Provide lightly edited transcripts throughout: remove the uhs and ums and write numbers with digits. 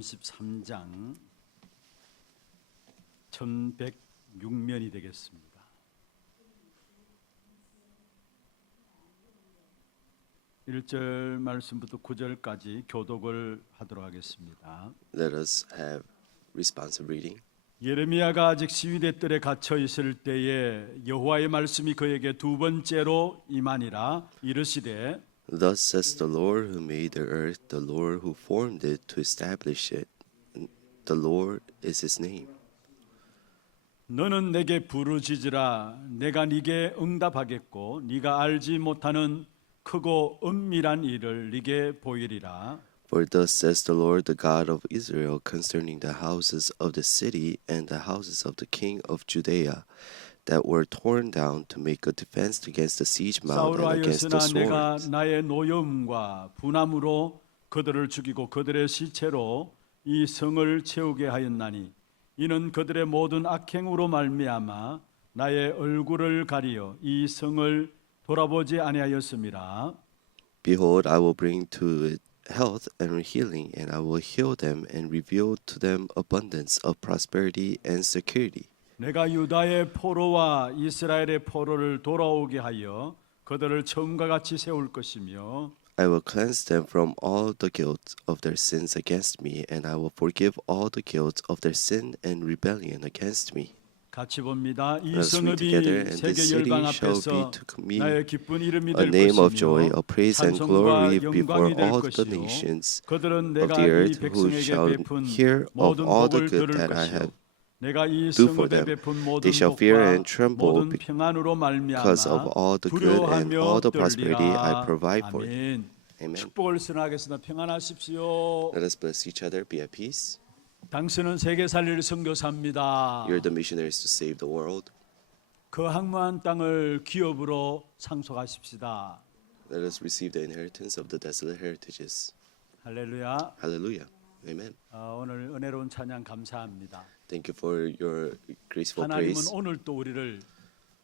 33장 1106면이 되겠습니다. 1절 말씀부터 9절까지 교독을 하도록 하겠습니다. Let us have responsive reading. 예레미야가 아직 시위대 뜰에 갇혀 있을 때에 여호와의 말씀이 그에게 두 번째로 임하니라. 이르시되 Thus says the Lord who made the earth, the Lord who formed it to establish it. The Lord is his name. 너는 내게 부르짖으라. 내가 네게 응답하겠고 네가 알지 못하는 크고 은밀한 일을 네게 보이리라. For thus says the Lord, the God of Israel, concerning the houses of the city and the houses of the king of Judea, that were torn down to make a defense against the siege mound and against the 사울하였으나 내가 swords. 나의 노여움과 분함으로 그들을 죽이고 그들의 시체로 이 성을 채우게 하였나니 이는 그들의 모든 악행으로 말미암아 나의 얼굴을 가리어 이 성을 돌아보지 아니하였음이라. Behold, I will bring to it health and healing, and I will heal them and reveal to them abundance of prosperity and security. 내가 유다의 포로와 이스라엘의 포로를 돌아오게 하여 그들을 처음과 같이 세울 것이며 I will cleanse them from all the guilt of their sins against me, and I will forgive all the guilt of their sin and rebellion against me. 같이 봅니다. 이 Let us read together, 성읍이 and 세계 this 열방 city shall be 앞에서 to me 나의 기쁜 이름이 a 될 name of joy, 것이며 a praise and 찬송과 glory before 영광이 될 all the 것이요 nations 그들은 of 내가 the 이 earth, who 백성에게 shall 베푼 hear of 모든 all the 복을 good 들을 that I 것이요 have 내가 이 do for 성읍에 them. 베푼 모든 They shall fear 복과 and tremble 모든 평안으로 because of 말미암아 all the good and all 두려워하며 the prosperity I 떨리라. provide for you. 아멘. Amen. 축복을 선하겠습니다. 평안하십시오. Let us bless each other, be at peace. 당신은 세계 살릴 선교사입니다. You're the missionaries to save the world. 그 항무한 땅을 기업으로 상속하십시다. Let us receive the inheritance of the desolate heritages. 할렐루야. Hallelujah. Amen. 오늘 은혜로운 찬양 감사합니다. Thank you for your graceful 하나님은 praise. 오늘 또 우리를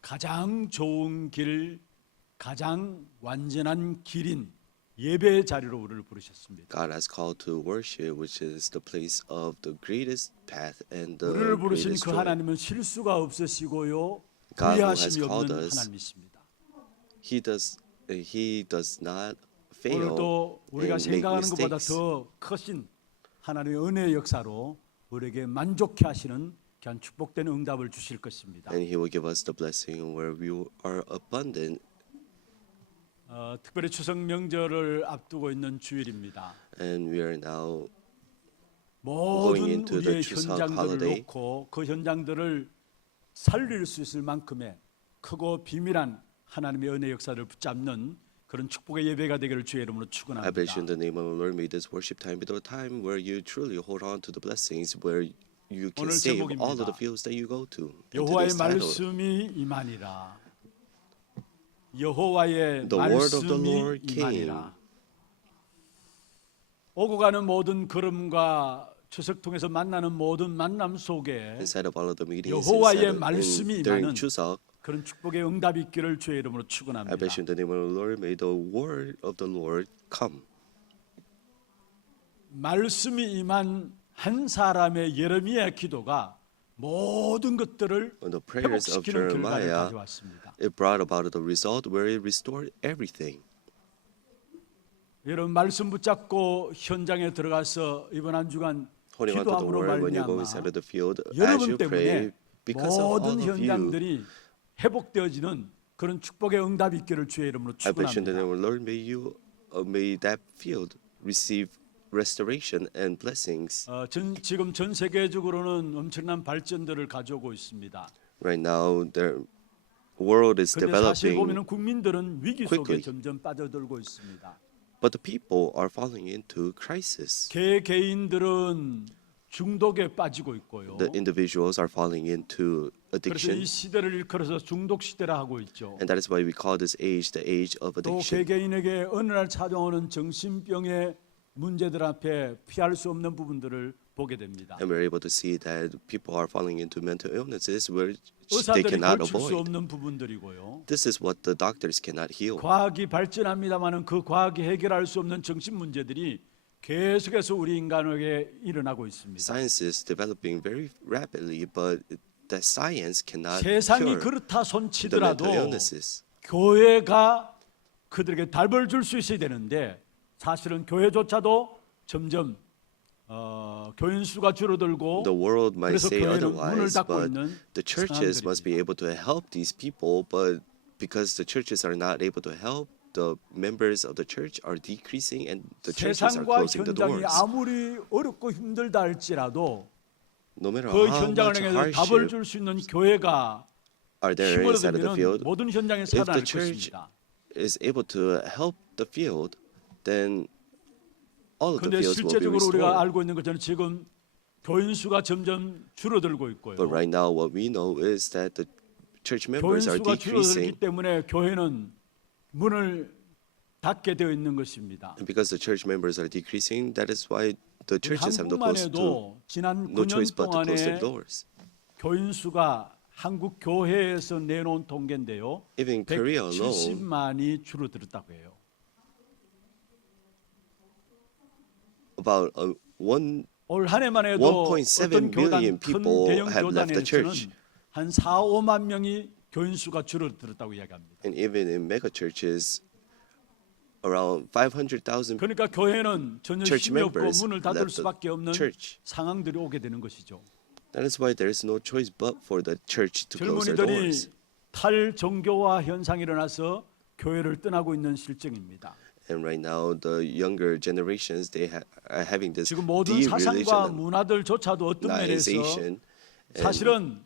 가장 좋은 길, 가장 완전한 길인 예배의 자리로 우리를 부르셨습니다. God has called to worship, which is the place of the greatest path and the 우리를 부르신 greatest 그 joy. 하나님은 실수가 없으시고요, God who has 불의하심이 called 없는 us, 하나님이십니다. He does not fail 오늘도 우리가 and make 생각하는 것보다 mistakes. 더 크신 하나님의 은혜의 역사로 우리에게 만족해 하시는 귀한 축복된 응답을 주실 것입니다. And He will give us the blessing where we are abundant. 특별히 추석 명절을 앞두고 있는 주일입니다. And we are now 모든 into the 우리의 추석 현장들을 holiday. 놓고 그 현장들을 살릴 수 있을 만큼의 크고 비밀한 하나님의 은혜 역사를 붙잡는 그런 축복의 예배가 되기를 주의 이름으로 I 축원합니다. bless you in the name of the Lord. May this worship time be the time where you truly hold on to the blessings, where you can 오늘 save 제목입니다. all of the fields that you go to. And 여호와의 today's title, 말씀이 임하니라. 여호와의 The word of the 말씀이 Lord came. 임하니라. 오고 가는 모든 걸음과 추석 통해서 만나는 모든 만남 속에 inside of all of the meetings, 여호와의 inside 말씀이 of, during 임하는 Chuseok, 그런 축복의 응답이 있기를 주의 이름으로 I 축원합니다. bless you in the name of the Lord. May the word of the Lord come. 말씀이 임한 한 사람의 예레미야 기도가 모든 것들을 On the prayers of 회복시키는 결과를 Jeremiah, 가져왔습니다. it brought about the result where it restored everything. 여러분 말씀 붙잡고 현장에 들어가서 이번 한 주간 Holding on to the 기도함으로 word when you go 말미암아 inside of the field, as 여러분 you pray, 때문에 because of all 모든 of you, 현장들이 회복되어지는 그런 축복의 응답이 있기를 주의 이름으로 I bless you in the name 축원합니다. of the Lord. May that field receive restoration and blessings. 지금 전 세계적으로는 엄청난 발전들을 가져오고 있습니다. Right now, the world is 그런데 사실 developing, 보면은 국민들은 위기 속에 quickly. 점점 빠져들고 있습니다. but the people are falling into crisis. 개개인들은 중독에 빠지고 있고요. The individuals are falling into 그래서 이 addiction, 시대를 일컬어서 중독 시대라 하고 있죠. and that is why we call this age the age of 또 addiction. 개개인에게 어느 날 찾아오는 정신병의 문제들 앞에 피할 수 없는 부분들을 보게 됩니다. And we're able to see that people are falling into mental illnesses where they 의사들이 cannot 고칠 수 avoid. 없는 부분들이고요. This is what the doctors cannot heal. 과학이 발전합니다마는 그 과학이 해결할 수 없는 정신 문제들이 계속해서 우리 인간에게 일어나고 있습니다. Science is developing very rapidly, but that science cannot 세상이 cure 그렇다 the 손치더라도 mental illnesses. 교회가 그들에게 답을 줄 수 있어야 되는데 사실은 교회조차도 점점 교인 수가 줄어들고 The world might 그래서 say 교회는 문을 otherwise, 닫고 but 있는 the churches must be 상황들입니다. able to help these people, but because the churches are not able to help, the members of the church are decreasing and the churches are 세상과 closing the 현장이 doors. 아무리 어렵고 힘들다 할지라도 No matter 그 how 현장을 much 향해서 답을 hardship 줄 수 있는 교회가 are there 힘을 inside of the 얻으면 field, 모든 현장에 if the 살아날 church 것입니다. is able to help the field, then all of the 그런데 fields will be 실제적으로 우리가 restored. 알고 있는 것처럼 지금 교인 수가 점점 줄어들고 있고요. But right now, what we know is that the church 교인 members are 수가 줄어들기 decreasing, 때문에 교회는 문을 닫게 되어 있는 것입니다. and because the church members are decreasing, that is why the churches have 한국만 해도 지난 no choice 9년 but to close 동안에 their doors. 교인 수가 한국 교회에서 내놓은 통계인데요. Even in Korea alone, 170만이 줄어들었다고 해요. about 올 한 해만 해도 1.7 어떤 교단 million 큰 people 대형 have left the 교단에서는 church. 한 4, 5만 명이 교인 수가 줄어들었다고 이야기합니다. and even in mega churches, around 500,000 그러니까 교회는 전혀 church 힘이 없고 members 문을 닫을 left the 수밖에 없는 church. 상황들이 오게 되는 것이죠. That is why there is no choice but for the church to close their 젊은이들이 doors. 탈종교화 현상이 일어나서 교회를 떠나고 있는 실정입니다. And right now, the younger generations are having this 지금 모든 사상과 de-religion, 문화들조차도 어떤 면에서 Niization, 사실은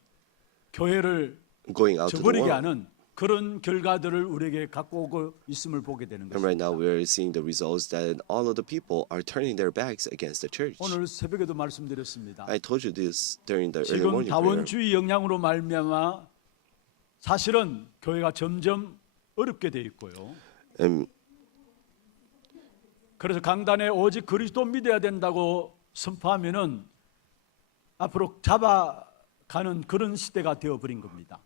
교회를 going out to the 저버리게 world. 하는 그런 결과들을 우리에게 갖고 오고 있음을 보게 되는 And right now, 것입니다. we are seeing the results that all of the people are turning their backs against the church. 오늘 새벽에도 말씀드렸습니다. I told you this during the early 지금 morning prayer. 다원주의 영향으로 말미암아 사실은 교회가 점점 어렵게 돼 있고요. And 그래서 강단에 오직 그리스도 믿어야 된다고 선포하면은 앞으로 잡아가는 그런 시대가 되어버린 겁니다.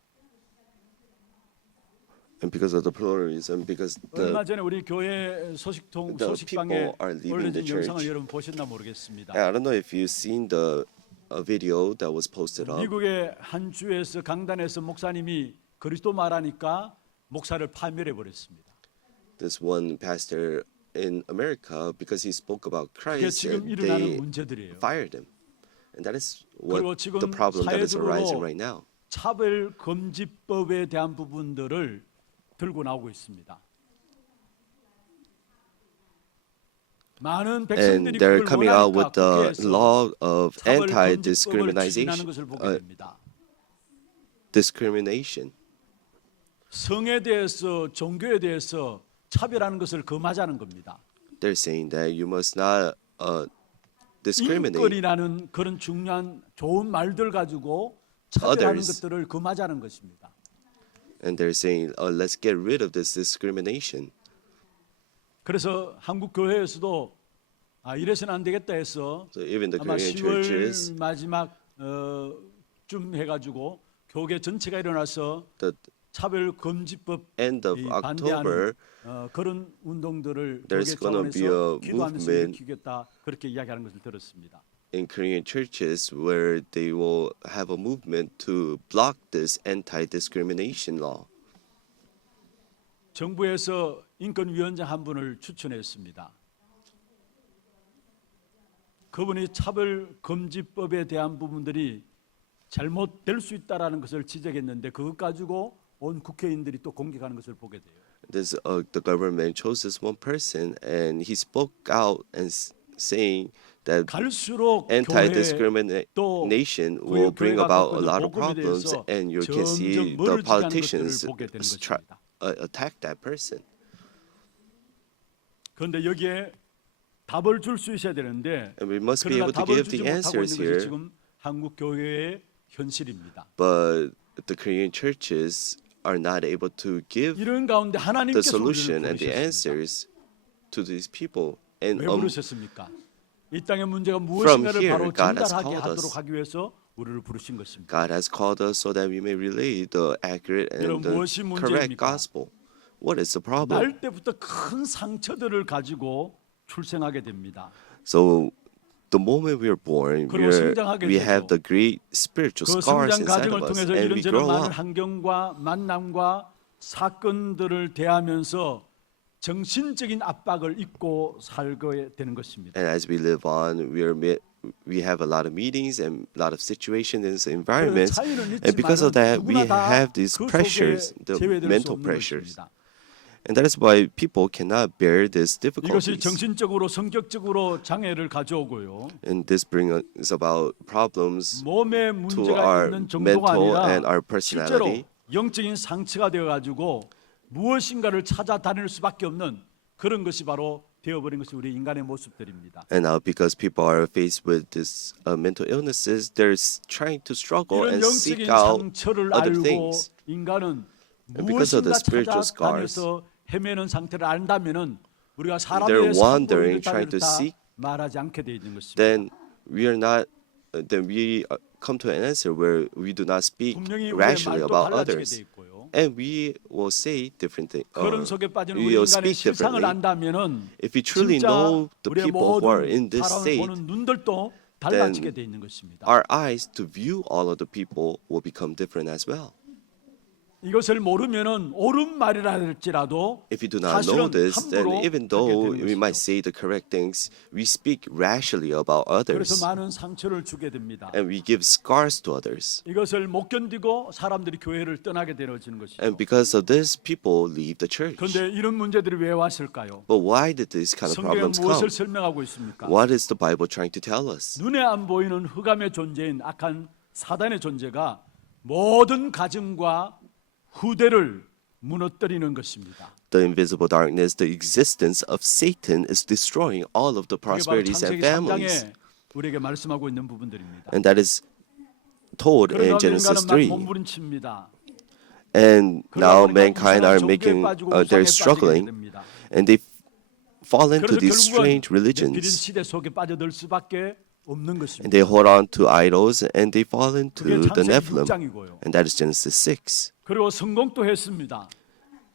because of the pluralism, because 얼마 the 전에 우리 교회 소식방에 people are leaving the 올려진 영상을 church. 여러분 보셨나 모르겠습니다. I don't know if you've seen the video that was posted up. 미국의 한 주에서 강단에서 목사님이 그리스도 말하니까 목사를 파멸해 버렸습니다. This one pastor in America, because he spoke about 그게 Christ, 지금 and 일어나는 they 문제들이에요. fired him. And that is 그리고 what 지금 the problem that is arising 사회적으로 right now. 차별 금지법에 대한 부분들을 들고 나오고 있습니다. 많은 And 백성들이 they're 그걸 coming out 원하니까 with the 국회에서 law of 차별 금지법을 anti-discrimination. 추진하는 것을 보게 됩니다. Discrimination. 성에 대해서 종교에 대해서 차별하는 것을 금하자는 겁니다. They're saying that you must not discriminate 인권이라는 그런 중요한 좋은 말들 가지고 차별하는 Others. 것들을 금하자는 것입니다. and they're saying, let's get rid of this discrimination. 그래서 한국 교회에서도 이래서는 안 되겠다 해서 So even the 아마 Korean 10월 churches, 마지막 쯤 해가지고 교회 전체가 일어나서 the 차별 금지법 end of 반대하는 October, 그런 운동들을 교회 there's gonna be 차원에서 a 기도하면서 movement 일으키겠다 그렇게 이야기하는 것을 들었습니다. in Korean churches where they will have a movement to block this anti-discrimination law. 정부에서 인권위원장 한 분을 추천했습니다. 그분이 차별 금지법에 대한 부분들이 잘못될 수 있다라는 것을 지적했는데 그것 가지고 온 국회의원들이 또 공격하는 것을 보게 돼요. The government chose this one person, and he spoke out and saying that 갈수록 anti-discrimination will bring about a lot of problems, and you can see the politicians attack that person. 그런데 여기에 답을 줄 수 있어야 되는데 And we must be 그러나 able to 답을 give 주지 the 못하고 answers 있는 것이 here, 지금 한국 교회의 현실입니다. but the Korean churches are not able to give 이런 가운데 the 하나님께서 solution 우리를 and the 부르셨습니다. answers to these people. And 왜 부르셨습니까? 이 땅의 문제가 From 무엇인가를 here, 바로 God has 전달하게 called us. 하도록 하기 위해서 우리를 부르신 것입니다. God has called us so that we may relay the accurate and 여러분, the 무엇이 correct 문제입니까? gospel. What is the problem? 날 때부터 큰 상처들을 가지고 출생하게 됩니다. So the moment we are born, 그리고 성장하게 we have 되고 the great spiritual 그 scars 성장 inside 과정을 of us, 통해서 and we 이런저런 grow 많은 up. 환경과 만남과 사건들을 대하면서 정신적인 압박을 잊고 살게 되는 것입니다. And as we live on, we have a lot of meetings and a lot of situations and 그 environments, 차이는 and because of 있지만은 that, we 누구나 다 have these 그 pressures, 속에 the 제외될 수 mental 없는 pressures, 것입니다. and that is why people cannot bear these 이것이 difficulties. 정신적으로 성격적으로 장애를 가져오고요. And this brings about problems 몸에 to 문제가 our 있는 정도가 mental 아니라 and our 실제로 personality. 영적인 상처가 되어가지고 무엇인가를 찾아다닐 수밖에 없는 그런 것이 바로 되어버린 것이 우리 인간의 모습들입니다. And now, because people are faced with this mental illnesses, they're trying to struggle 이런 and seek 영적인 out 상처를 other 알고 things. 인간은 And because of the 무엇인가 spiritual scars, 찾아다녀서 헤매는 상태를 안다면은 우리가 사람에 they're 대해서 wandering, trying to seek, 말하지 않게 돼 있는 것입니다. then we are not. Then we come to an answer where we do not speak 분명히 우리의 rationally 말도 about 달라지게 돼 others, 있고요. and we will say different things. 그런 속에 빠진 우리 We will 인간의 speak 실상을 differently. 안다면은 If we truly 진짜 know the 우리의 people who are 모든 in this 사람을 state, 보는 눈들도 달라지게 돼 있는 것입니다. our eyes to view all of the people will become different as well. 이것을 모르면은 옳은 말이라 할지라도 If you do not know 사실은 this, then 함부로 even 하게 though 되는 we might 것이죠. say the correct things, we speak rashly about 그래서 others, 많은 상처를 주게 됩니다. and we give scars to others. 이것을 못 견디고 사람들이 교회를 떠나게 되어지는 것이죠. And because of this, people leave the church. 그런데 이런 문제들이 왜 왔을까요? But why did these kind of 성경은 problems come? 무엇을 설명하고 있습니까? What is the Bible trying to tell us? 눈에 안 보이는 흑암의 존재인 악한 사단의 존재가 모든 가정과 후대를 무너뜨리는 것입니다. The invisible darkness, the existence of Satan is destroying all of the 그게 바로 prosperities 창세기 and families. 3장에 우리에게 말씀하고 있는 부분들입니다. And that is told in 그러다 Genesis 인간은 막 3. 몸부림칩니다. And now 그러다 보니까 mankind are 이상한 making, 종교에 빠지고 우상에 they're 빠지게 struggling, 됩니다. and they fall into 그래서 these 결국은 strange 비린 religions. 시대 속에 빠져들 수밖에 없는 And 것입니다. they hold on to idols, and they fall into 그게 the 창세기 Nephilim. 6장이고요. And that is Genesis 6. 그리고 성공도 했습니다.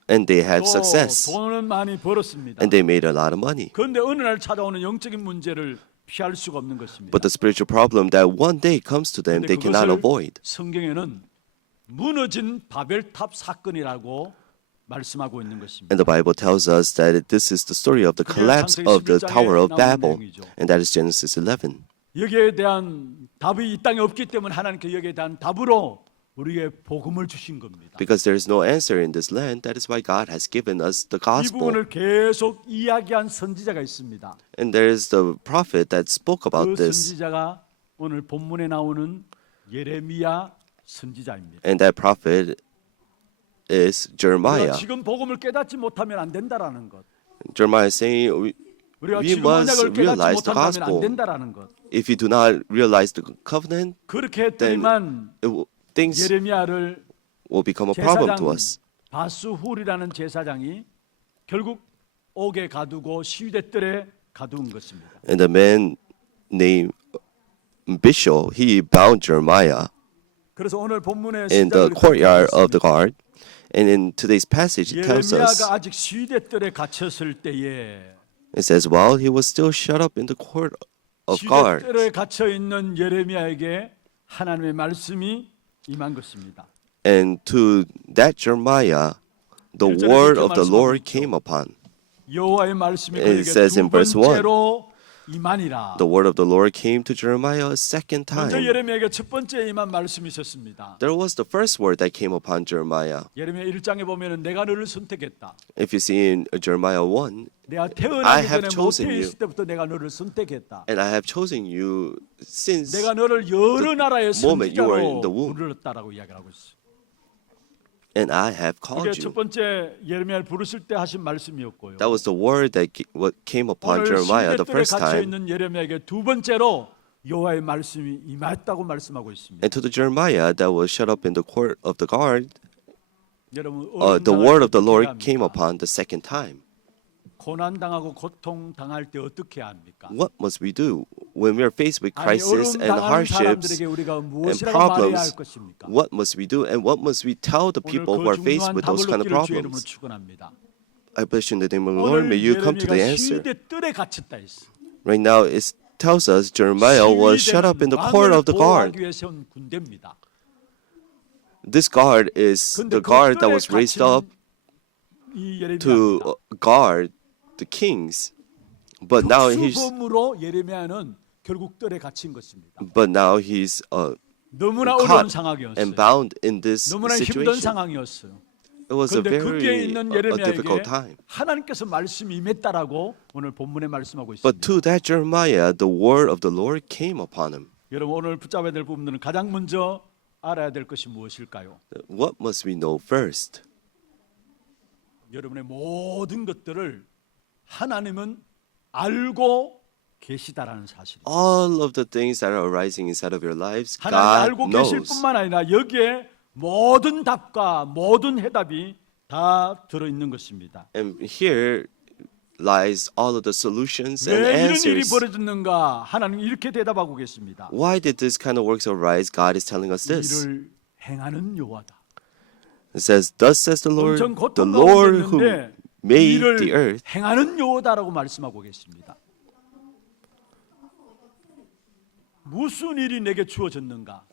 And they have 또 success. 돈은 많이 벌었습니다. And they made a lot of money. 그런데 어느 날 찾아오는 영적인 문제를 피할 수가 없는 것입니다. But the spiritual problem that one day comes to them, 근데 they cannot 그것을 avoid. 성경에는 무너진 바벨탑 사건이라고 말씀하고 있는 것입니다. And the Bible tells us that this is the story of the collapse of the Tower of Babel. And that is Genesis 11. 여기에 대한 답이 이 땅에 없기 때문에 하나님께 여기에 대한 답으로 우리에게 복음을 주신 겁니다. Because there is no answer in this land, that is why God has given us the 이 gospel. 부분을 계속 이야기한 선지자가 있습니다. And there is the prophet that spoke 그 about this. 선지자가 오늘 본문에 나오는 예레미야 선지자입니다. And that prophet is 우리가 Jeremiah. 지금 복음을 깨닫지 못하면 안 된다라는 것. Jeremiah is saying, 우리가 We 지금 must 언약을 깨닫지 realize the 못한다면 안 gospel. 된다라는 것. if you do not realize the covenant, 그렇게 했더니만 things 예레미야를 will become a problem to 제사장 us. 바스훌이라는 제사장이 결국 옥에 가두고 시위대 뜰에 가두은 것입니다. And the man named Bishop, he bound Jeremiah 그래서 오늘 본문의 in the 시작을 courtyard 그렇게 of the guard. And in today's passage, it tells us, 예레미야가 아직 시위대 뜰에 갇혔을 때에 it says, while he was still shut up in the court of 시위대 guard, 뜰에 갇혀 있는 예레미야에게 하나님의 말씀이 임한 것입니다. and to that Jeremiah, the 일절에 word 그렇게 of the 말씀하고 Lord 있죠. came upon. 여호와의 말씀이 It 그에게 says 두 in verse 1, 번째로 임하니라. The word of the Lord came to Jeremiah a second 먼저 time. 예레미야에게 첫 번째 임한 말씀이 있었습니다. There was the first word that came upon Jeremiah. 예레미야 1장에 보면은 내가 너를 선택했다. If you see in Jeremiah 1, 내가 I 태어나기 have 전에 chosen 모태에 you. 있을 때부터 내가 너를 선택했다. and I have chosen you since 내가 너를 여러 나라의 moment you were in 선지자로 the womb. 부르렀다라고 이야기를 하고 있어. and I have 그게 called 첫 you. 번째 예레미야를 부르실 때 하신 말씀이었고요. That was the word that what came upon 오늘 Jeremiah the 시대들에 first 갇혀 time. 있는 예레미야에게 두 번째로 여호와의 말씀이 임했다고 말씀하고 있습니다. And to the Jeremiah that was shut up in the court of the guard, 여러분 the word of the 어려움 Lord 당할 때 came 어떻게 upon the second time. 고난 당하고 고통 당할 때 어떻게 합니까? What must we do when we are faced with 아니, crisis 어려움 and 당하는 hardships 사람들에게 우리가 and 무엇이라고 말해야 할 problems? 것입니까? What must we do and what must we tell the 오늘 people who 그 are faced 중요한 with 답을 those kind of 얻기를 주의 이름으로 problems? 축원합니다. I bless you in the name of the Lord. 오늘 May you come to the 예레미야가 answer. 시대 뜰에 갇혔다 했어. Right now, it tells us Jeremiah was shut up in the court of the guard. 보호하기 위해 세운 군대입니다. This guard is 근데 the guard that 그 was 뜰에 raised 갇힌 up 이 to 예레미야입니다. guard the kings. But now he's 특수범으로 예레미야는 결국 뜰에 갇힌 것입니다. he's 너무나 caught 어려운 상황이었어요. and bound in this 너무나 힘든 situation. 상황이었어요. It was a 그런데 거기에 very 있는 a difficult 예레미야에게 time. 하나님께서 말씀이 임했다라고 오늘 본문에 말씀하고 But 있습니다. to that Jeremiah, the word of the Lord came upon him. 여러분 오늘 붙잡아야 될 부분들은 가장 먼저 알아야 될 것이 무엇일까요? What must we know first? 여러분의 모든 것들을 하나님은 알고 계시다라는 사실. All of the things that are arising inside of your lives, 하나님 God 알고 계실 knows. 뿐만 아니라 여기에 모든 답과 모든 해답이 다 들어 있는 것입니다. And here lies all of the solutions and 왜 이런 일이 answers. 벌어졌는가? 하나님 이렇게 대답하고 계십니다. Why did this kind of works arise? God is telling us this. 이를 행하는 여호와다. It says, "Thus says the Lord, 엄청 the 고통 Lord 가운데 who 있는데 made 이를 the earth." 행하는 여호와다라고 말씀하고 계십니다. 무슨 일이 내게 주어졌는가?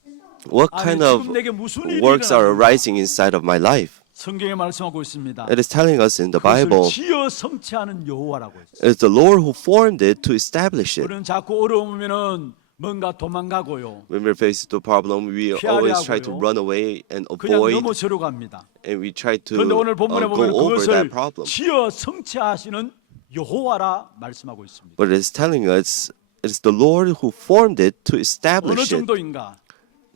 What 아니, kind of 지금 내게 무슨 일이 works are 일어나는가? arising inside of my life? 성경에 말씀하고 있습니다. It is telling us in the Bible, 그것을 지어 성취하는 여호와라고 했어요. it's the Lord who formed it to establish it. 우리는 자꾸 어려우면은 뭔가 도망가고요. When we're faced with a problem, we 피하려 always try to 하고요. run away and 그냥 avoid, 넘어서려고 합니다. and we try to 그런데 오늘 본문에 go 보면 over that 그것을 problem. 지어 성취하시는 여호와라 말씀하고 있습니다. But it's telling us it's the Lord who formed it to 어느 establish it. 정도인가?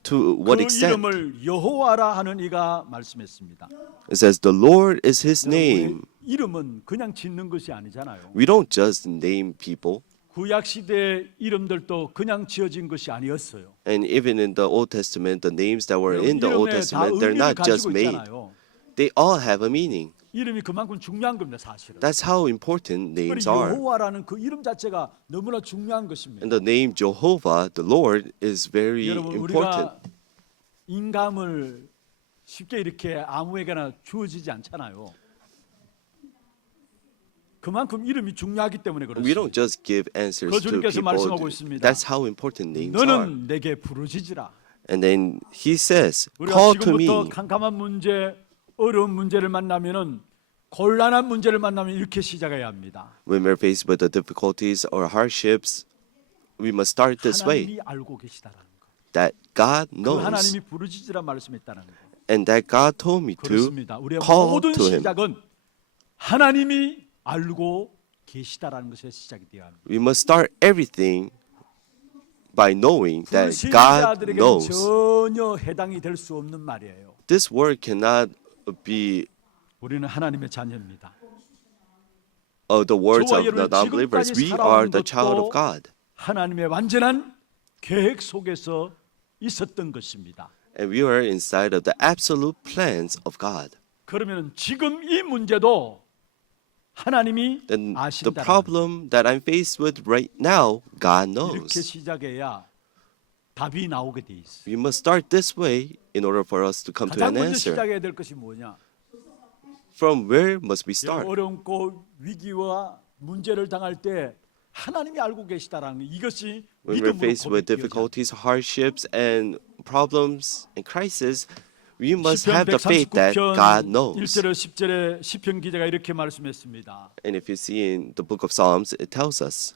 To 그 what extent? 이름을 여호와라 하는 이가 말씀했습니다. It says the Lord is His name. 이름은 그냥 짓는 것이 아니잖아요. We don't just name people. 구약 시대 이름들도 그냥 지어진 것이 아니었어요. And even in the Old Testament, the names that were in the Old 이름에 다 Testament, they're 의미를 not just 가지고 made. 있잖아요. They all have a meaning. 이름이 그만큼 중요한 겁니다, 사실은. That's how important 우리 names are. 여호와라는 그 이름 자체가 너무나 중요한 것입니다. And the name Jehovah, the Lord, is very 여러분 important. 우리가 인감을 쉽게 이렇게 아무에게나 주어지지 않잖아요. 그만큼 이름이 중요하기 때문에 We don't 그렇습니다. just give answers 그 to 주님께서 people. 말씀하고 있습니다. That's how important names are. 너는 내게 부르짖으라. And then He says, 우리가 call to me. 지금부터 캄캄한 문제, 어려운 문제를 만나면은 곤란한 문제를 만나면 이렇게 시작해야 합니다. When we're faced with the difficulties or hardships, we must start this way. 하나님이 알고 계시다라는 거. That God 그 knows. 하나님이 부르짖으라 말씀했다는 거. And that God told me to 그렇습니다. 우리의 call 모든 to Him. 시작은 하나님이 알고 계시다라는 것에 시작이 되어야 합니다. We must start everything by knowing that God 불신자들에게는 knows. 전혀 해당이 될 수 없는 말이에요. This word cannot be 우리는 하나님의 자녀입니다. the words 저와 of the 여러분 non-believers. 지금까지 We are 살아온 the child of 것도 God. 하나님의 완전한 계획 속에서 있었던 것입니다. And we are inside of the absolute plans of God. 그러면 지금 이 문제도 하나님이 Then the 아신다. problem that I'm faced with right now, God 이렇게 knows. 시작해야 답이 나오게 돼 있어. We must start this way in order for us to come to 가장 an 먼저 answer. 시작해야 될 것이 뭐냐? From where must we start? 어렵고 위기와 문제를 당할 때 하나님이 알고 계시다라는 이것이 When we're 믿음으로 faced with 고백되어야 difficulties, hardships, and problems and crisis, we must 시편 have the faith that 139편 God knows. 1절에 10절에 시편 기자가 이렇게 말씀했습니다. And if you see in the book of Psalms, it tells us,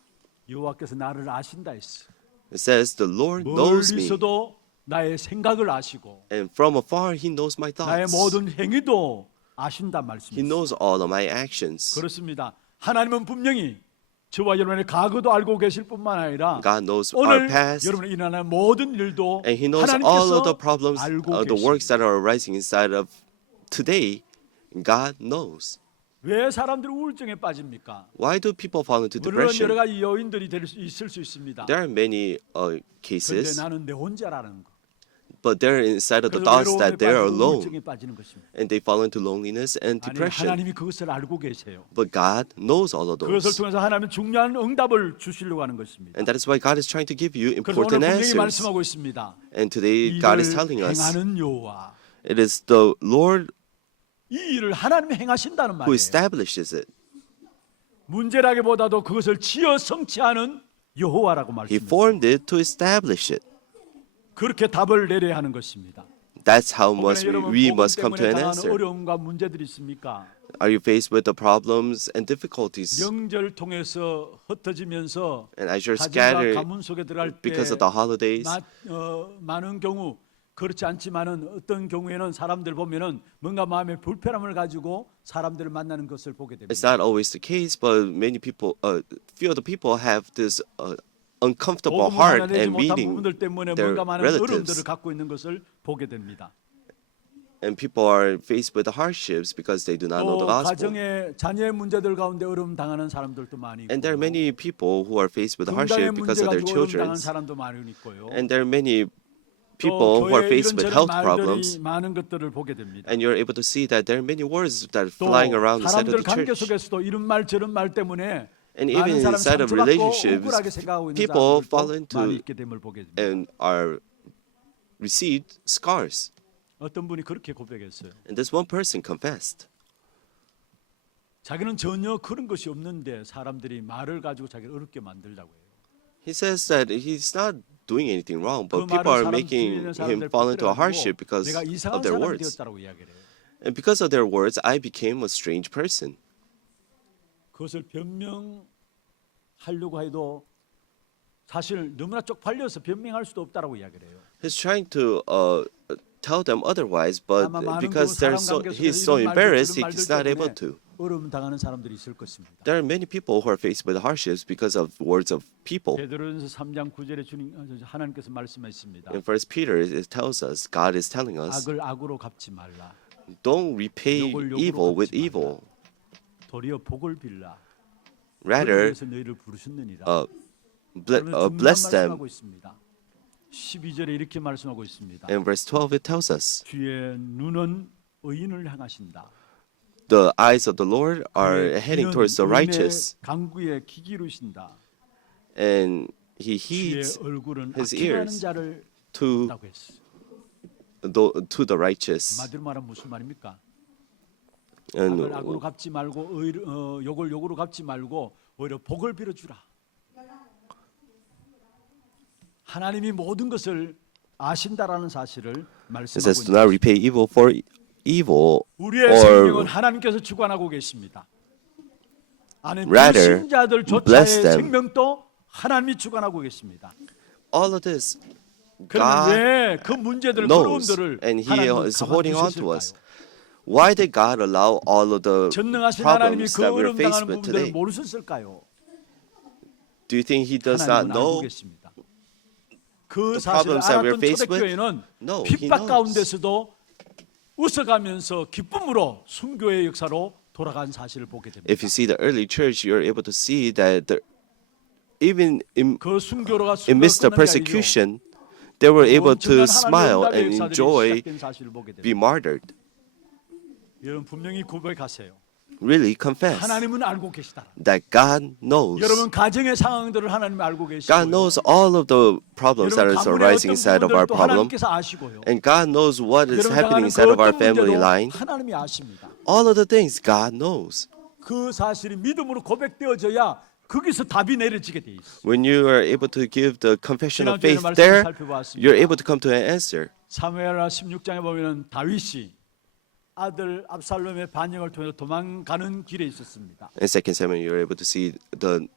여호와께서 나를 아신다 했어. it says, the Lord knows me, 멀리서도 나의 생각을 아시고 and from afar He knows my 나의 thoughts. 모든 행위도 아신다 He 말씀이에요. knows all of my actions. 그렇습니다. 하나님은 분명히 저와 여러분의 과거도 알고 계실 뿐만 아니라 God knows our 오늘 past, 여러분이 일어나는 모든 일도 and He knows all of the 하나님께서 problems, 알고 the works 계십니다. that are arising inside of today. God knows. 왜 사람들이 우울증에 빠집니까? Why do people fall into 물론 여러 depression? 가지 요인들이 있을 수 있습니다. There are many 그런데 cases, 나는 내 혼자라는 거. but they're inside of the 그래서 thoughts 외로움에 that they're 빠지고 alone, 우울증에 빠지는 것입니다. and they fall into loneliness and 아니 depression. 하나님이 그것을 알고 계세요. But God knows all of 그것을 those. 통해서 하나님은 중요한 응답을 주시려고 하는 것입니다. And that is why God is trying to give you 그래서 오늘 important 분명히 answers. 말씀하고 있습니다. And today God is 이를 telling us 행하는 여호와. it is the Lord 이 일을 하나님이 행하신다는 who 말이에요. establishes it. 문제라기보다도 그것을 지어 성취하는 여호와라고 He 말씀했습니다. formed it to establish it. 그렇게 답을 내려야 하는 것입니다. That's how 혹여나 must 여러분 we 복음 must come to 때문에 an 당하는 answer. 어려움과 문제들이 있습니까? Are you faced with the problems and difficulties? 명절 통해서 흩어지면서 And as you're 가정과 scattered 가문 속에 들어갈 때 because of the holidays, 많은 경우 그렇지 않지만은 어떤 경우에는 사람들 보면은 뭔가 마음에 불편함을 가지고 사람들을 만나는 것을 보게 됩니다. it's not always the case, but many people, few of the people have this uncomfortable 복음을 heart 알아내지 and 못한 meeting 부분들 때문에 their 뭔가 많은 relatives. 어려움들을 갖고 있는 것을 보게 됩니다. And people are faced with the hardships because they do not know 또 the gospel. 가정의 자녀의 문제들 가운데 어려움 당하는 사람들도 많이 And there are 있고요. many people who are faced with the 건강의 hardship because 문제 of their 가지고 어려움 당하는 children. 사람도 많이 있고요. And there are many 또 people who are 교회에 faced with 이런저런 health 말들이 problems. 많은 것들을 보게 됩니다. And you're able to see that there are many words that are 또 flying around inside of 사람들 the 관계 church. 속에서도 이런 말 저런 말 때문에 And even 많은 사람이 inside of 상처받고 relationships, 억울하게 생각하고 있는 people fall 사람들도 into 많이 있게 됨을 보게 됩니다. and are received scars. 어떤 분이 그렇게 고백했어요. And this one person confessed. 자기는 전혀 그런 것이 없는데 사람들이 말을 가지고 자기를 어렵게 만들려고 해요. He says that he's not doing anything wrong, 그 but people 말을 are 사람 뒤에 making 있는 him 사람들 fall into a 퍼뜨려가지고 hardship because 내가 of 이상한 their 사람이 words. 되었다라고 이야기를 해요. And because of their words, I became a strange person. 그것을 변명하려고 해도 사실 너무나 쪽팔려서 변명할 수도 없다라고 이야기를 해요. He's trying to tell them otherwise, but 아마 많은 because 경우 사람 he's 관계 so 속에서 이런 embarrassed, 말들 he's not able 때문에 to. 어려움 당하는 사람들이 있을 것입니다. There are many people who are faced with hardships because of words of people. 베드로전서 3장 9절에 주님 하나님께서 말씀하십니다. In 1 Peter, it tells us, God is telling us, 악을 악으로 갚지 말라. don't repay 욕을 욕으로 evil with 갚지 말라. evil. 도리어 복을 빌라. Rather, 그래서 너희를 부르셨느니라. bless them. 말씀하고 있습니다. 12절에 이렇게 말씀하고 있습니다. In verse 12, it tells us, 주의 눈은 의인을 향하신다. the eyes of the Lord are 그의 heading 귀는 towards the 의인의 righteous, 간구에 귀 기울이신다. and he 주의 heeds 얼굴은 his 악행하는 ears 자를 to 본다고 했어. the righteous. 마디로 말하면 무슨 말입니까? And 악을 악으로 갚지 말고 욕을 욕으로 갚지 말고 오히려 복을 빌어주라. 하나님이 모든 것을 아신다라는 사실을 it 말씀하고 says, do 있습니다. not repay evil for evil, 우리의 or 생명은 하나님께서 주관하고 계십니다. 아니 rather, 불신자들조차의 bless them. 생명도 하나님이 주관하고 계십니다. all of this, 그러면 God 왜 그 문제들 knows, 어려움들을 and He 하나님은 is holding on to 가만두셨을까요? us. Why did God allow all of the 전능하신 하나님이 problems 그 that we're 어려움 faced 당하는 with 부분들을 today? 모르셨을까요? Do you think He does not 하나님은 알고 know? 계십니다. 그 the 사실을 problems that we're 알았던 faced with? 초대교회는 No, He 핍박 knows. 가운데서도 웃어가면서 기쁨으로 순교의 역사로 돌아간 사실을 보게 됩니다. If you see the early church, you're able to see that even 그 순교로가 in midst of persecution, they were able to smile and enjoy be martyred. 여러분 분명히 고백하세요. Really confess 하나님은 알고 계시다. that God knows. 여러분 가정의 상황들을 하나님이 알고 계시고 God knows all of the problems that 여러분 is 가문의 arising 어떤 inside of our 부분들도 problem, 하나님께서 아시고요. and God knows what is 여러분 당하는 happening 그 inside of our 어떤 family 문제도 line. 하나님이 아십니다. All of the things God knows. 그 사실이 믿음으로 고백되어져야 거기서 답이 내려지게 돼 있어. When you are able to give the confession of 지난주에 faith 말씀을 there, 살펴보았습니다. you're able to come to an answer. 사무엘하 16장에 보면은 다윗이 아들 압살롬의 반역을 통해서 도망가는 길에 있었습니다. In 2 Samuel, you're able to see the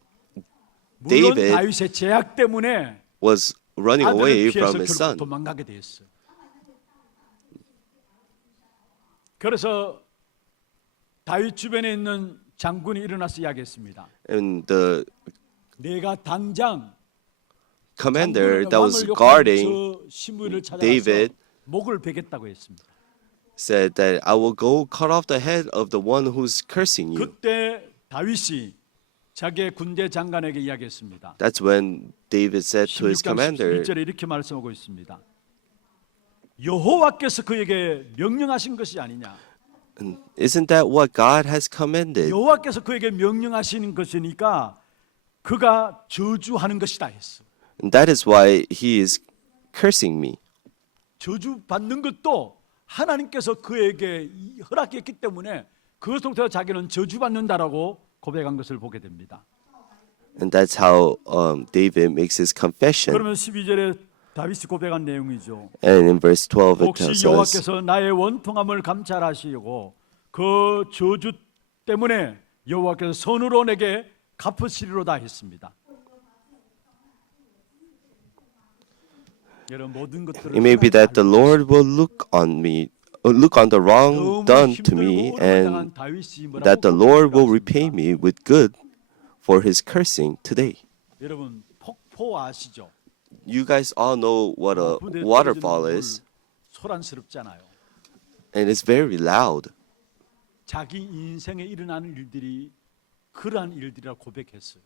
물론 David 다윗의 제약 때문에 was running 아들을 away 피해서 from his 결국 son. 도망가게 되었어요. 그래서 다윗 주변에 있는 장군이 일어나서 이야기했습니다. And the 내가 당장 commander 장군을 that was 왕을 욕한 guarding 저 시므이를 찾아가서 David 목을 베겠다고 했습니다. said that I will go cut off the head of the one who's cursing you. 그때 다윗이 자기의 군대 장관에게 이야기했습니다. That's when David said to his 16장 commander, 11절에 이렇게 말씀하고 있습니다. 여호와께서 그에게 명령하신 것이 아니냐. isn't that what God has commanded? 여호와께서 그에게 명령하시는 것이니까 그가 저주하는 것이다 했어. And that is why he is cursing me. 저주 받는 것도 하나님께서 그에게 허락했기 때문에 그것을 통해서 자기는 저주 받는다라고 고백한 것을 보게 됩니다. And that's how David makes his confession. 그러면 12절에 다윗이 고백한 내용이죠. And in verse 12 it 혹시 tells us, 여호와께서 나의 원통함을 감찰하시려고 그 저주 때문에 여호와께서 손으로 내게 갚으시리로다 했습니다. 여러분 모든 것들을 it may be that the Lord will look on me, look on the wrong done to me, and that the Lord will repay me with good for his cursing today. 여러분 폭포 아시죠? You guys all know what a 부대에 waterfall 떨어지는 is, 물, 소란스럽잖아요. and it's very loud. 자기 인생에 일어나는 일들이 그러한 일들이라고 고백했어요.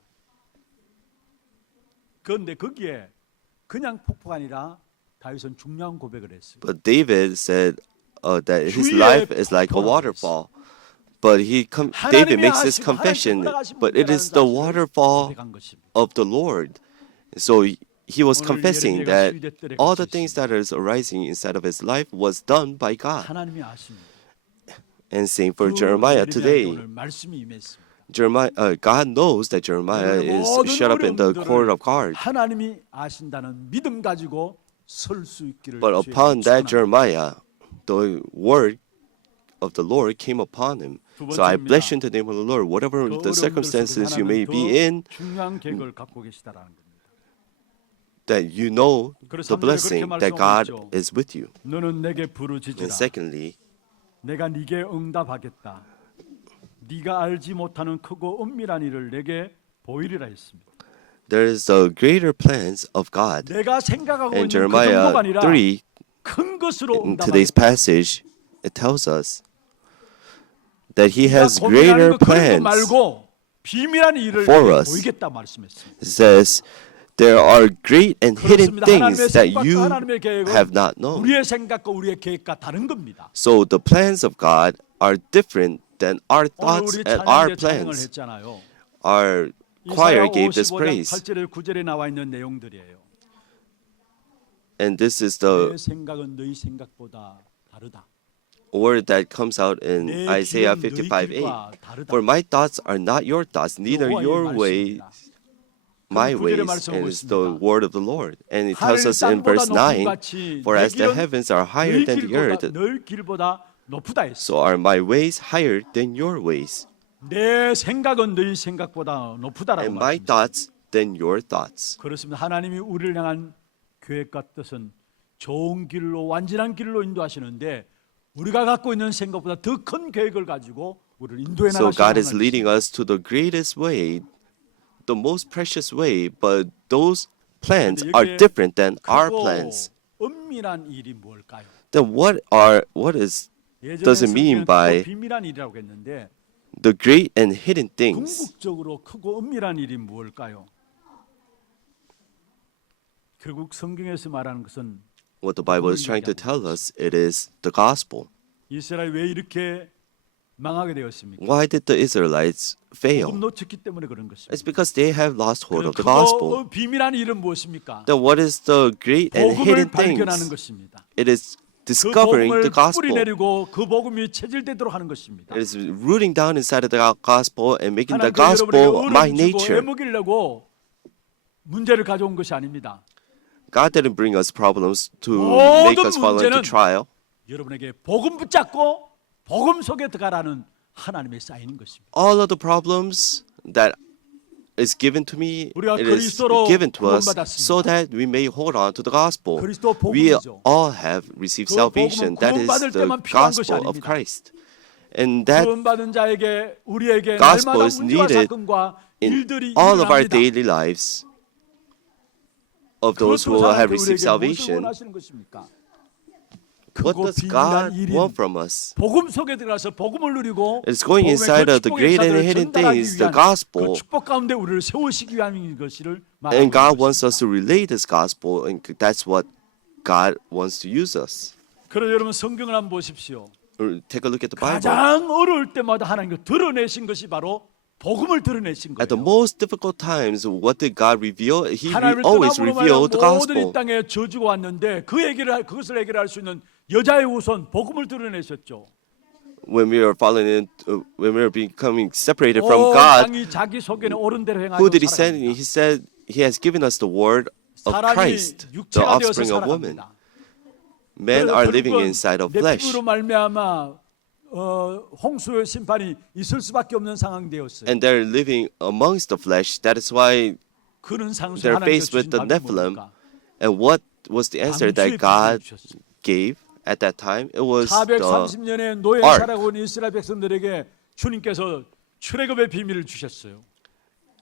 그런데 거기에 그냥 폭포가 아니라 다윗은 중요한 고백을 했어요. But David said that his 주의 life is like a 폭포라고 waterfall. But David 하나님이 makes this 하시고 confession, 하나님께 돌아가신 but it is the 분이라는 waterfall 고백한 것입니다. of the Lord. So he was 오늘 confessing 예레미야가 that 시위대 all the gat이 things that is arising inside of his life was done by God. 하나님이 아십니다. And same for 그 Jeremiah 예레미야에게 today. 오늘 말씀이 임했습니다. God knows that Jeremiah is 모든 shut up in the court 어려움들을 of guard. 하나님이 아신다는 믿음 가지고 설 수 있기를 But 주의 upon that 축원합니다. Jeremiah, the word of the Lord came upon him. 두 So I 번째입니다. bless you in the name of the Lord, whatever 그 the 어려움들 circumstances 속에서 you may 하나님은 be 더 in, 중요한 계획을 갖고 계시다라는 겁니다. that you know 그래서 the 3절에 blessing 그렇게 that God 말씀하고 있죠. is with you. 너는 내게 And 부르짖으라. secondly, 내가 네게 응답하겠다. 네가 알지 못하는 크고 은밀한 일을 내게 보이리라 했습니다. there is the greater plans of God. 내가 생각하고 In 있는 그 Jeremiah 정도가 아니라 3, 큰 것으로 in today's 응답하겠다. passage, it tells us that He 네가 has 고민하는 greater 거 그런 거 plans. 말고 비밀한 일을 for 내게 us. 보이겠다 말씀했습니다. It says, there are great and hidden 그렇습니다. things 하나님의 that 생각과 you 하나님의 계획은 have not known. 우리의 생각과 우리의 계획과 다른 겁니다. So the plans of God are different than our 오늘 thoughts 우리 and our 찬양대 찬양을 plans. 했잖아요. Our 이사야 choir gave this 55장 praise. 8절에 9절에 나와 있는 내용들이에요. And this is 내 the 생각은 너희 생각보다 다르다. word that comes out in 내 Isaiah 길은 너희 55:8. 길과 다르다. For my thoughts are not your thoughts, neither 여호와의 your ways, 말씀입니다. my 그리고 구절에 ways. 말씀하고 And it's the 있습니다. word of the Lord. And it tells 하늘 us in 땅보다 verse 높은 9, 같이 for 내 as the 길은 heavens are higher 너희 than the earth, 길보다 높다 했어. so are my ways higher than your ways, 내 생각은 너희 생각보다 높다라고 and my 말씀하십니다. thoughts than your thoughts. 그렇습니다. 하나님이 우리를 향한 계획과 뜻은 좋은 길로 완전한 길로 인도하시는데 우리가 갖고 있는 생각보다 더 큰 계획을 가지고 우리를 인도해 So 나가시는 God is 하나님. leading us to the greatest way, the most precious way, but those plans 근데 are 여기에 different than our 크고 plans. 은밀한 일이 뭘까요? Then what does it mean 예전에 by 비밀한 일이라고 했는데 the great and hidden things? 궁극적으로 크고 은밀한 일이 무엇일까요? 결국 성경에서 말하는 것은 What the Bible is trying to tell us, it is the gospel. 이스라엘 왜 이렇게 망하게 되었습니까? Why did the Israelites 복음 fail? 놓쳤기 때문에 그런 것입니다. It's because they have lost hold of the 크고 gospel. 비밀한 일은 무엇입니까? Then what is the great and 복음을 hidden 발견하는 things? 것입니다. It is 그 discovering 복음을 the gospel. 뿌리내리고 그 복음이 체질되도록 하는 것입니다. It is rooting down inside of the gospel and making the 하나님께서 gospel my 여러분에게 은을 주고 nature. 애먹이려고 문제를 가져온 것이 아닙니다. God didn't bring us problems to 모든 make us fall into 문제는 trial. 여러분에게 복음 붙잡고 복음 속에 들어가라는 하나님의 사인인 것입니다. All of the problems that is given to me, 우리가 it is 그리스도로 given to us 구원받았습니다. so that we may hold on to the gospel. 그리스도 We 복음이죠. all have received 그 salvation. 복음은 That is 구원받을 the 때만 필요한 것이 gospel of 아닙니다. Christ. And that 구원받은 자에게 우리에게 gospel 날마다 is 문제와 needed 사건과 in 일들이 all of our 일어납니다. daily lives of those who 그것으로 have 하나님께서 received 우리에게 무엇을 salvation. 원하시는 것입니까? What 크고 does 비밀한 God 일인 want from us? 복음 속에 들어가서 복음을 누리고 It's going 복음의 inside 그 of the 축복의 great and 역사들을 hidden 전달하기 things, the 위한 gospel. 그 축복 가운데 우리를 세우시기 위함인 것을 말하고 And God 있는 wants us 것입니다. to relay this gospel, and that's what God wants to use us. 그럼 여러분 성경을 한번 보십시오. Take a look at the Bible. 가장 어려울 때마다 하나님께서 드러내신 것이 바로 복음을 드러내신 At the 거예요. most difficult times, what did God reveal? He 하나님을 always 떠남으로 revealed the 말하면 모든 이 gospel. 땅에 저주가 왔는데 그것을 해결할 수 있는 여자의 우선 복음을 드러내셨죠. when we are when we are becoming separated from 온 God, 땅이 자기 속에는 옳은 대로 행하여 who did He send? 살아갑니다. He said He has given us the word of 사람이 Christ, the 육체가 되어서 offspring of woman. 살아갑니다. Men are living 결국은 inside of 내 flesh. 피부로 말미암아 홍수의 심판이 있을 수밖에 없는 상황이 되었어요. And they're living amongst the flesh. That is why 그런 상황에서 they're 하나님께서 faced with 주신 the 답이 Nephilim. 뭡니까? And what was the answer 방주의 that God 비밀을 주셨어요. gave at that time? It was the 430년의 노예 ark. 살아온 이스라엘 백성들에게 주님께서 출애굽의 비밀을 주셨어요.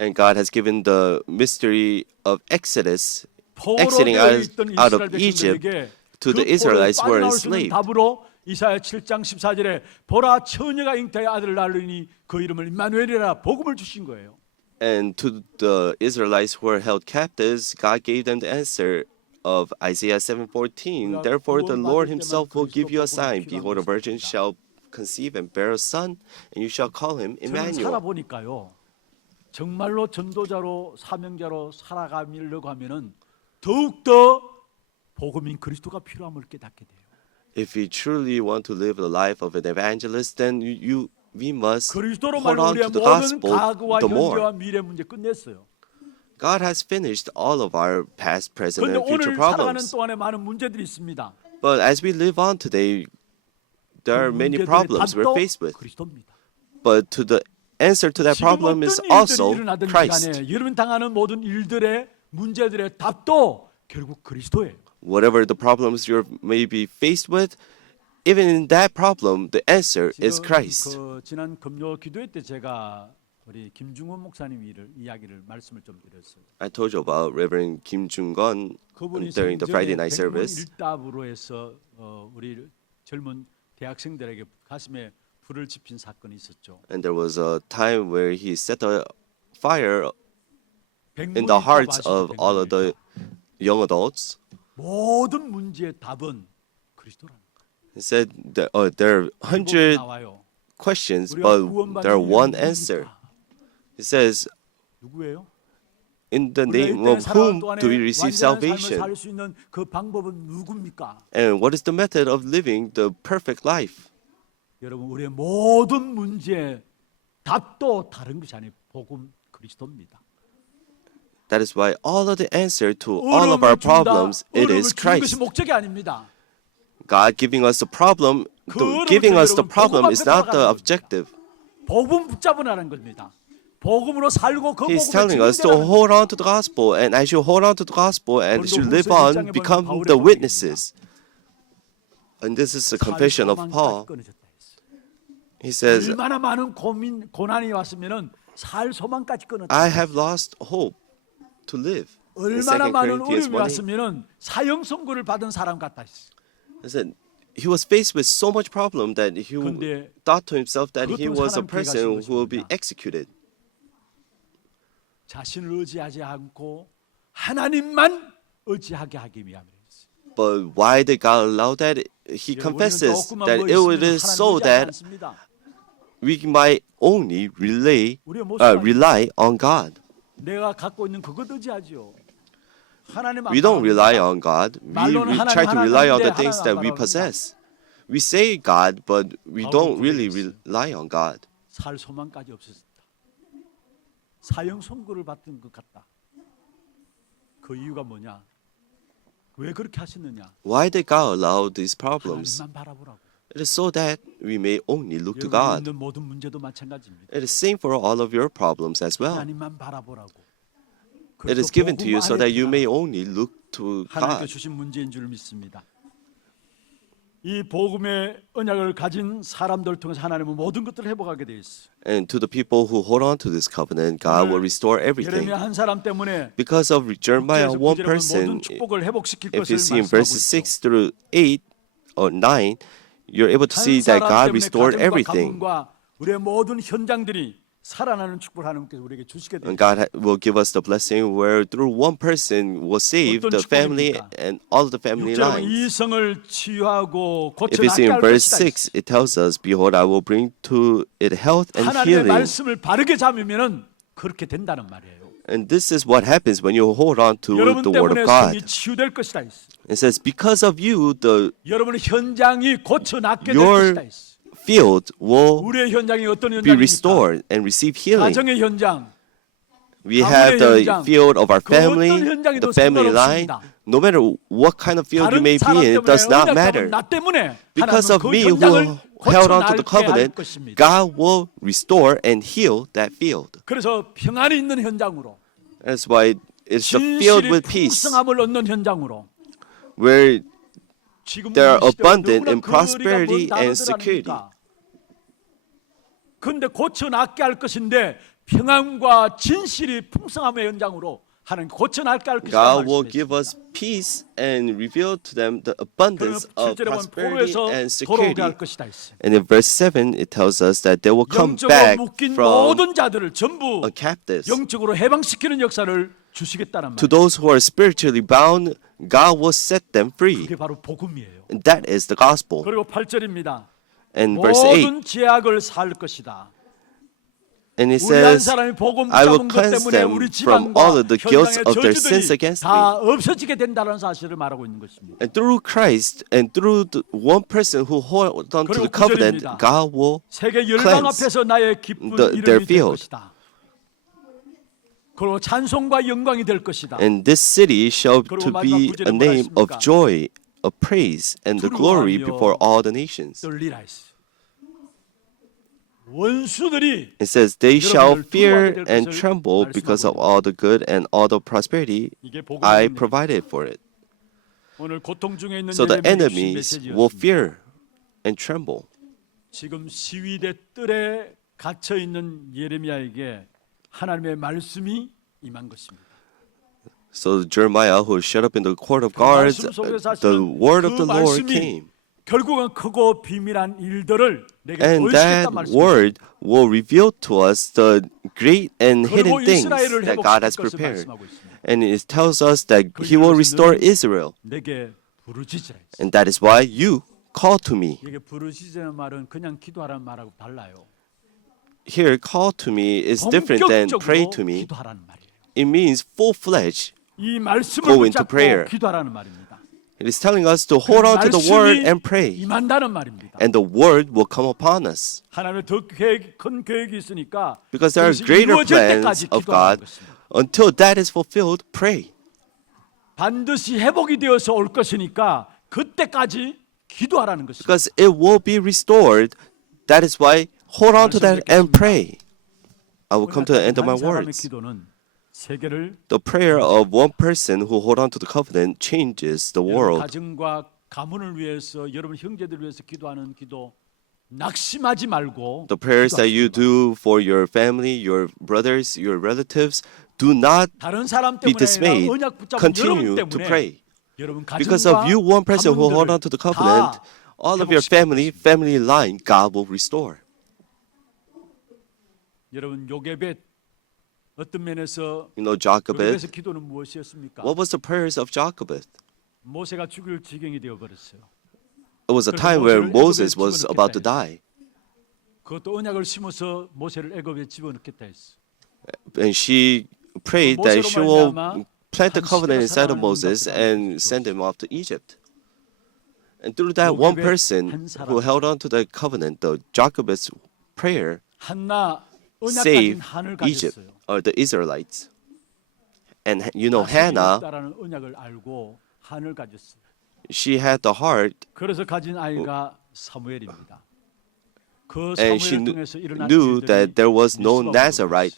and God has given the mystery of Exodus, 포로로 exiting 되어 out, 있던 out of 이스라엘 Egypt 백성들에게 to the 그 Israelites who were 포로에 빠져나올 수 있는 enslaved. 답으로 이사야 7장 14절에 보라 처녀가 잉태의 아들을 낳으니 그 이름을 임마누엘이라 복음을 주신 거예요. And to the Israelites who were held captives, God gave them the answer of Isaiah 7:14. Therefore, the Lord Himself will give you a sign. Behold, a virgin shall conceive and bear a son, and you shall call him 저는 Emmanuel. 살아보니까요. 정말로 전도자로 사명자로 살아가려고 하면은 더욱더 복음인 그리스도가 필요함을 깨닫게 돼요. If we truly want to live the life of an evangelist, then we must 그리스도로 hold 말로 on 우리의 to the 모든 gospel 과거와 the more. 현재와 미래 문제 끝냈어요. God has finished all of our past, present, 그런데 and future 오늘 살아가는 problems. 동안에 많은 문제들이 있습니다. But as we live on today, there are 그 many 문제들의 problems we're 답도 faced with. 그리스도입니다. But to the answer to that 지금 problem is 어떤 일들이 also 일어나든 Christ. 간에 여러분 당하는 모든 일들의 문제들의 답도 결국 그리스도예요. Whatever the problems you may be faced with, even in that problem, the answer is 지금 Christ. 그 지난 금요 기도회 때 제가 우리 김중원 목사님 이야기를 말씀을 좀 드렸어요. I told you about Reverend Kim Jung-gun 그분이 during the Friday night service. 일답으로 해서 우리 젊은 대학생들에게 가슴에 불을 지핀 사건이 있었죠. And there was a time where he set a fire in 백문일답 the hearts 아시죠? of all of the young adults. 모든 문제의 답은 그리스도라는 거예요. He said that there are 복음이 100 나와요. questions, 우리가 but 구원받는 there are 이유는 one 누굽니까? answer. He says, 누구예요? in the 우리가 name 이 땅에 of 살아가는 whom 동안에 do we receive 완전한 삶을 salvation? 살 수 있는 그 방법은 누굽니까? And what is the method of living the perfect life? 여러분 우리의 모든 문제의 답도 다른 것이 아니에요. 복음 그리스도입니다. That is why all of the answer to all of our problems, it is 주는 것이 Christ. 목적이 아닙니다. God giving us the problem, giving us the problem is not the objective. 복음 붙잡으라는 겁니다. 복음으로 살고 그 He's 복음에 telling us to 증인되라는 hold on to the gospel, and as you hold on to the gospel and as you live on, become the witnesses. And this is the confession of Paul. He says, 얼마나 많은 고난이 왔으면은 살 소망까지 끊었다. I have lost hope to live. In 2 얼마나 많은 Corinthians 어려움이 1:8. 왔으면은 사형 선고를 받은 사람 같다 했어. He said he was faced with so much problem that he 근데 thought to himself that he 그것도 was a 하나님께 person 가신 who will be 것입니다. executed. 자신을 의지하지 않고 하나님만 의지하게 하기 위함이었어요. But why did God allow that? He confesses that it is so that we might only rely on God. 내가 갖고 있는 그것 의지하지요. 하나님 We don't 앞에 rely on God. We 말로는 try to rely on the 하나님 things that we 바라봅니다. possess. We say God, but we don't really rely on God. 살 소망까지 없었다. 사형 선고를 받은 것 같다. 그 이유가 뭐냐? 왜 그렇게 하셨느냐? Why did God allow these problems? 하나님만 바라보라고. It is so that we may only look to 여러분이 God. 있는 모든 문제도 마찬가지입니다. It is same for all of your problems as well. 하나님만 바라보라고. It is given to you so that you may only look to 하나님께 God. 주신 문제인 줄 믿습니다. 이 복음의 언약을 가진 사람들 통해서 하나님은 모든 것들을 회복하게 돼 있어. And to the people who hold on to this covenant, God will restore everything. 예레미야 한 사람 때문에 Because of Jeremiah, one 모든 person, 축복을 회복시킬 if 것을 you see in 말씀하고 verses 있죠. 6 through 8 or 9, you're able to see 한 that 사람 God 때문에 restored 가정과 everything. 가문과 우리의 모든 현장들이 살아나는 축복을 하나님께서 우리에게 주시게 됩니다. And God will give us the blessing where through one person will save 어떤 the family 축복입니까? and all of the family 6절은 lines. 이 성을 치유하고 If 고쳐 you see 낫게 in 할 verse 것이다. 6, it tells us, Behold, I will bring to it health and 하나님의 healing. 말씀을 바르게 잡으면은 그렇게 된다는 말이에요. And this is what happens when you hold on to 여러분 the word 때문에 of 성이 God. 치유될 것이다. 했어. It says, because of you, the 여러분의 현장이 고쳐 낫게 될 Your 것이다. 했어. field will 우리의 현장이 어떤 be 현장입니까? restored and receive healing. 가정의 현장, We have the 현장, field of our 그 어떤 family, 현장에도 the family line. 상관없습니다. No matter what kind of field you 다른 may 사람 be in, it 때문에 does not 언약하면 matter. 나 때문에 Because 하나님은 of 그 me 현장을 who held on to the 고쳐나가게 할 covenant, 것입니다. God will restore and heal that field. 그래서 평안이 있는 현장으로, That's why it's the field 진실이 with peace, 풍성함을 얻는 현장으로, where 지금 they are 우리 시대에 abundant 너무나 in prosperity 거리가 먼 and 단어들 security. 아닙니까? 그런데 고쳐나게 할 것인데 평안과 진실이 풍성함의 현장으로 하나님 고쳐나게 할 것이다 God will give us peace and reveal to them the abundance of prosperity 포로에서 and 돌아오게 할 security. 것이다 했어요. And in verse 7, it tells us that they will come 영적으로 back 묶인 from 모든 자들을 전부 captives. 영적으로 해방시키는 역사를 주시겠다는 To 말. those who are spiritually bound, God will set them free. 그게 바로 복음이에요. And that is the gospel. 그리고 8절입니다. And verse 8, 모든 죄악을 살 것이다. and it 우리 한 says, 사람이 복음 I will 붙잡은 것 cleanse 때문에 them 우리 from all 집안과 of the guilt 현장의 of their sins 저주들이 against me. 다 없어지게 된다는 사실을 말하고 있는 것입니다. And through Christ and through the one person who hold on to 그리고 the covenant, 구절입니다. God will 세계 열방 cleanse 앞에서 나의 기쁜 their 이름이 될 field. 것이다. 그리고 찬송과 영광이 될 것이다. And this city shall 그리고 to 마지막 be 구절에 a 뭐라 name of 했습니까? joy, of praise, and the glory 두려워하며 before all the nations. 떨리라 했어요. 원수들이 It says, they shall 여러분을 fear 두려워하게 될 and 것을 tremble because of 말씀하고 all the good and all the prosperity 이게 I 복음입니다. provided for it. 오늘 고통 중에 있는 So the 예레미야 주신 enemies 메시지였습니다. will fear and tremble. 지금 시위대 뜰에 갇혀 있는 예레미야에게 하나님의 말씀이 임한 것입니다. So Jeremiah, who is shut up in the court of 그 guards, 말씀 속에서 the 하시는 word of 그 the Lord 말씀이 came. 결국은 크고 비밀한 일들을 내게 And 보여주겠다 that 말씀이에요. word will reveal to us the great and 그리고 hidden things 이스라엘을 that God 회복시킬 has 것을 prepared. 말씀하고 있습니다. And it tells us that 그 He will 이유로서 restore 너는 Israel. 내게 부르짖으라 했어요. And that is why you call to me. 이게 부르짖으라는 말은 그냥 기도하라는 말하고 달라요. Here, call to me is different than pray 본격적으로 to me. 기도하라는 말이에요. It means full-fledged. 이 말씀을 Go into 붙잡고 prayer. 기도하라는 말입니다. It is telling us to hold on to the word and pray. 임한다는 말입니다. And the word will come upon us. 하나님의 더 큰 계획이 있으니까 Because there are 그것이 greater 이루어질 plans 때까지 of 기도하는 God. 것입니다. Until that is fulfilled, pray. 반드시 회복이 되어서 올 것이니까 그때까지 기도하라는 것입니다. Because it will be restored. That is why hold on to that and pray. I will come to the end of my 한 사람의 words. 기도는 세계를 The prayer of one person who hold on to the covenant changes the 여러분 world. 가정과 가문을 위해서 여러분 형제들을 위해서 기도하는 기도 낙심하지 말고 The prayers that you do for your family, your brothers, your relatives, do not 다른 사람 be 때문에 dismayed. 아니라 언약 붙잡은 Continue 여러분 to 때문에 pray. 여러분 Because of you, one person who hold on to the covenant, 다 all of your family line, God will restore. 여러분 요게벳 어떤 면에서 You know, Jochebed. 요게벳의 기도는 무엇이었습니까? What was the prayers of Jochebed? 모세가 죽을 지경이 되어 버렸어요. It was a 그래서 time where 모세를 Moses 애굽에 was about to 집어넣겠다 die. 그것도 언약을 심어서 모세를 애굽에 집어넣겠다 했어. And she prayed that she will plant the covenant inside of Moses and send him off to Egypt. And through that one person who held on to the covenant, the Jochebed's prayer 한나 언약 가진 saved 한을 Egypt, 가졌어요. or the Israelites. And you know, 다시 Hannah, 이뤘다라는 언약을 알고 한을 가졌어요. she had the heart, 그래서 가진 아이가 사무엘입니다. 그 and she 사무엘을 통해서 일어난 knew 일들이 that there was no 미스바로 Nazarite,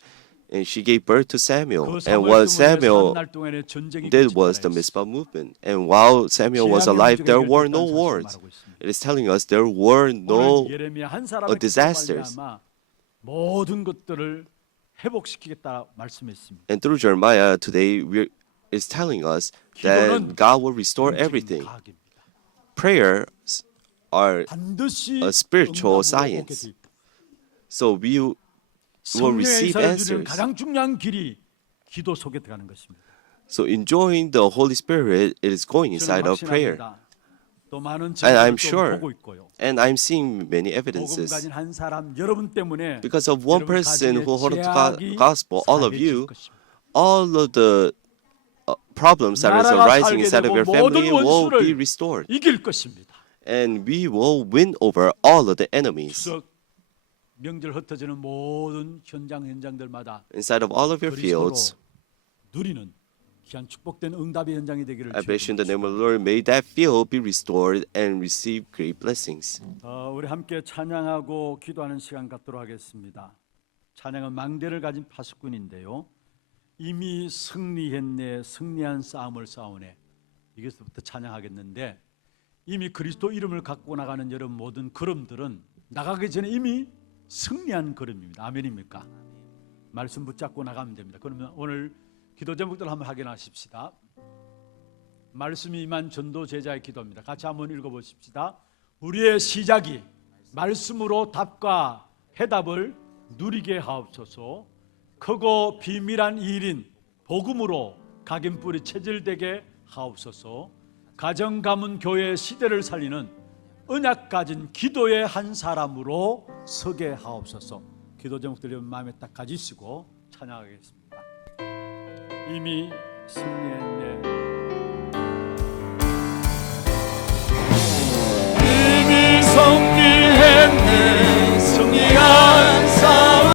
and she gave birth to Samuel. 그 And 사무엘 what 때문에 Samuel 3날 동안의 전쟁이 did was 끝이 the 나라 Mizpah movement. And while Samuel was 재앙의 alive, there 문제가 were no 해결됐다는 사실을 wars. 말하고 있습니다. It is telling us there were no 오늘 예레미야 한 사람의 disasters. 기도로 말미암아 모든 것들을 회복시키겠다 말씀했습니다. And through Jeremiah today, is telling us 기도는 that God will restore 영적인 everything. 과학입니다. Prayers are 반드시 a spiritual 응답으로 오게 science. 돼 있다. so we will 성령의 receive 인사를 주는 answers. 가장 중요한 길이 기도 속에 들어가는 것입니다. So enjoying the Holy Spirit, it is going inside 저는 of prayer. 확신합니다. 또 많은 And I'm 증거를 sure, 보고 있고요. and I'm seeing many 복음 evidences. 가진 한 사람 여러분 때문에 Because of one 여러분 person 가정의 who hold on to 죄악이 gospel, all of 사해질 you, 것입니다. all of the problems that is 나라가 arising 살게 inside of 되고 your family 모든 will 원수를 be restored. 이길 것입니다. and we will win over all of the enemies. 추석 명절 흩어지는 모든 현장들마다 Inside of all of your 그리스도로 fields, 누리는 귀한 축복된 응답의 현장이 되기를 I bless you in the 주옵소서. name of the Lord. May that field be restored and receive great blessings. 우리 함께 찬양하고 기도하는 시간 갖도록 하겠습니다. 찬양은 망대를 가진 파수꾼인데요. 이미 승리했네, 승리한 싸움을 싸우네. 이것부터 찬양하겠는데, 이미 그리스도 이름을 갖고 나가는 여러분 모든 걸음들은 나가기 전에 이미 승리한 걸음입니다. 아멘입니까? 말씀 붙잡고 나가면 됩니다. 그러면 오늘 기도 제목들 한번 확인하십시다. 말씀이 임한 전도 제자의 기도입니다. 같이 한번 읽어보십시다. 우리의 시작이 말씀으로 답과 해답을 누리게 하옵소서. 크고 비밀한 일인 복음으로 각인뿔이 체질되게 하옵소서. 가정 가문 교회 시대를 살리는 언약 가진 기도의 한 사람으로 서게 하옵소서. 기도 제목들 마음에 딱 가지시고 찬양하겠습니다. 이미 승리했네.